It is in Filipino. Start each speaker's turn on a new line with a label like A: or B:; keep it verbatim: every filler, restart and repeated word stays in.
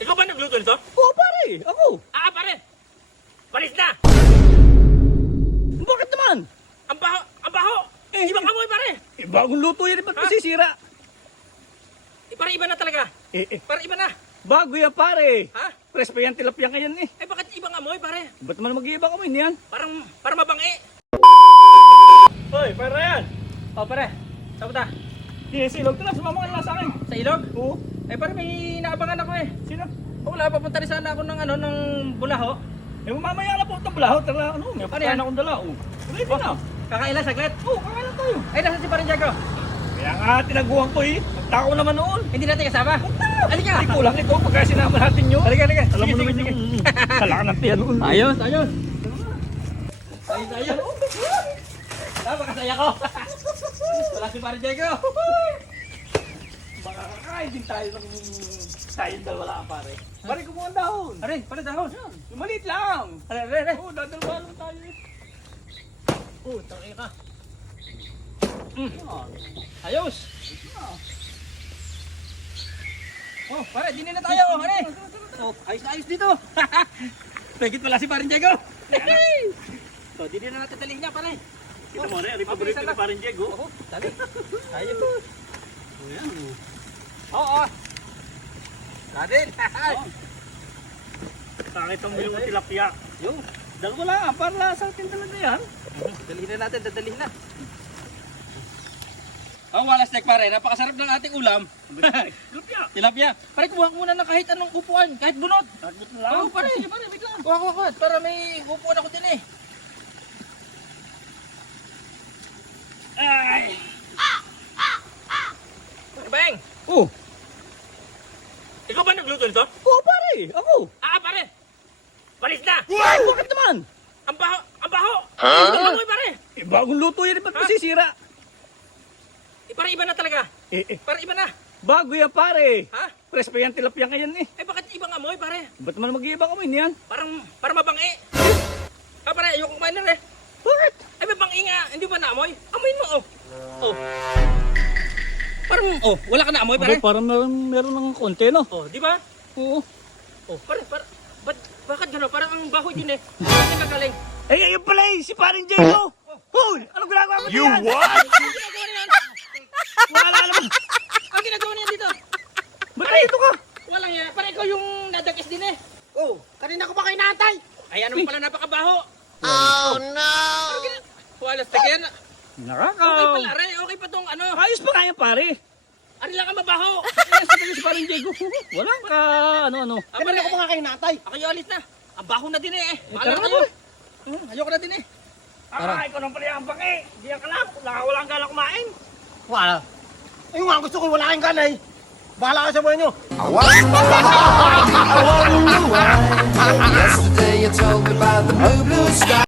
A: Ikaw ba nagluto nito?
B: Oo, pare. Ako.
A: Ah, pare! Palis na!
B: Bakit naman?
A: Ang baho! Ang baho!
B: Eh,
A: Ibang amoy, pare!
B: Eh, bagong luto yan. Ba't
A: Ha?
B: masisira?
A: Eh, parang iba na talaga.
B: Eh, eh.
A: Parang iba na.
B: Bago yan, pare.
A: Ha?
B: Press pa yan, tilapia ngayon eh.
A: Eh, bakit ibang amoy, pare?
B: Ba't naman mag-iiba kami niyan?
A: Parang, parang mabangi.
B: Hoy, pare yan.
A: Oh, pare. Saan ta?
B: Yes, ilog ka na. Sumama ka na sa akin.
A: Sa ilog?
B: Oo.
A: Eh, pare, may naabangan ako eh.
B: Sino?
A: O, wala, papunta rin sana ako ng, ano, ng Bulaho.
B: Eh, mamaya na po itong balaho. Tara, ano, may
A: Ano
B: pagkain
A: yan?
B: akong dala. Oh. Ready na.
A: Kakailan, saglit.
B: Oo, kakain na tayo.
A: Ay, nasa si Parin Diego.
B: Kaya nga, tinaguhan ko eh. Nagtako naman noon.
A: Hindi natin kasama. Halika.
B: Hindi kulang ito pagka sinama natin yun.
A: Halika, halika.
B: Alam
A: Sige,
B: mo
A: sige,
B: naman
A: sige.
B: yung kailangan ng tiyan noon.
A: Ayos, ayos. Ayos, ayos. Tama, kasaya ko. Wala si Parin Diego.
B: Baka kakain din tayo ng tayong dalawa lang, pare. Pare, kumuha ang dahon.
A: Pare, pare, dahon.
B: Yung maliit lang.
A: Pare, pare, pare.
B: Oo, dadalawa lang tayo eh.
A: Oh, tangin ka.
B: Mm.
A: Ayos. Oh, pare, dinin na tayo, pare. Oh, ayos na ayos dito. Pagit pala si Parin Diego. So, dinin na natin dalhin niya, pare.
B: Kita mo na, yung
A: Oh,
B: paborito
A: bilisan
B: ni
A: lang.
B: Parin Diego.
A: Oo, dali. Tayo.
B: Ayan.
A: Oo, oo. Dadin.
B: Nakita mo yung tilapia.
A: Yung,
B: Dalawa lang, para sa atin talaga yan.
A: dalhin na natin, dadalhin na. Oh, wala snack pare. Napakasarap ng ating ulam.
B: Tilapia.
A: Tilapia. Pare, kuha ko muna ng kahit anong upuan, kahit bunot.
B: Tagot na lang.
A: Oo, pare.
B: Sige, pare, wait lang.
A: Kuha ko, kuha. Para may upuan ako din eh.
B: Ay!
A: Bang!
B: Oh,
A: Ikaw ba nagluto nito?
B: oo pare, ako.
A: Ah, pare! Palis na!
B: Ay, bakit naman?
A: Ang baho! Ang baho! Ang amoy, pare!
B: Eh, bagong luto yan. Ba't
A: Ha?
B: masisira?
A: Eh, parang iba na talaga.
B: Eh, eh.
A: Parang iba na.
B: Bago yan, pare.
A: Ha?
B: Press pa yan, tilapia ngayon eh.
A: Eh, bakit ibang amoy, pare?
B: Ba't naman mag-iiba kami niyan?
A: Parang, parang mabangi. Ah, pare, ayoko kumain na eh.
B: Bakit?
A: Ay, mabangi nga. Hindi ba naamoy? Amoy mo, oh. Oh. Parang, oh, wala ka na amoy, pare.
B: Pare, parang meron, meron ng konti, no?
A: Oh, di ba?
B: Oo.
A: Oh, pare, pare. Ba't, bakit gano'n? Parang ang baho yun eh. Hindi nagagaling.
B: Eh, ayun pala eh, si Parin Diego. Hoy, anong ginagawa mo
C: You
B: diyan?
C: what?
A: Ang ginagawa niyan?
B: Wala naman.
A: Ang ginagawa niyan dito?
B: Ba't nandito ka?
A: Walang yan. Pare, ikaw yung nadagis din eh.
D: Oh, kanina ko ba kayo naantay?
A: Ay, ano pala napakabaho.
D: Oh, no!
A: Walas na kaya na.
B: Nakakaw.
A: Okay pala, Ray. Okay pa tong ano.
B: Ayos pa nga yan, pare.
A: Ano lang ang mabaho.
B: Ayos pa nga si Parin Diego. Wala ka, ano, ano.
A: Ah, pare,
D: Kanina ko ba nga kayo naantay?
A: ako yung alis na. Ang baho na din eh.
B: tara
A: Paalam
B: na,
A: kayo.
B: pare.
A: Hmm, ayoko na din eh.
B: Ah, ikaw nang pala yung pake. Diyan ka lang. Nakawala ang gala kumain.
D: Wala. Ayun nga, gusto ko wala kayong ganay. Bahala ka sa buhay nyo.
C: Yesterday you told me about the blue, blue sky.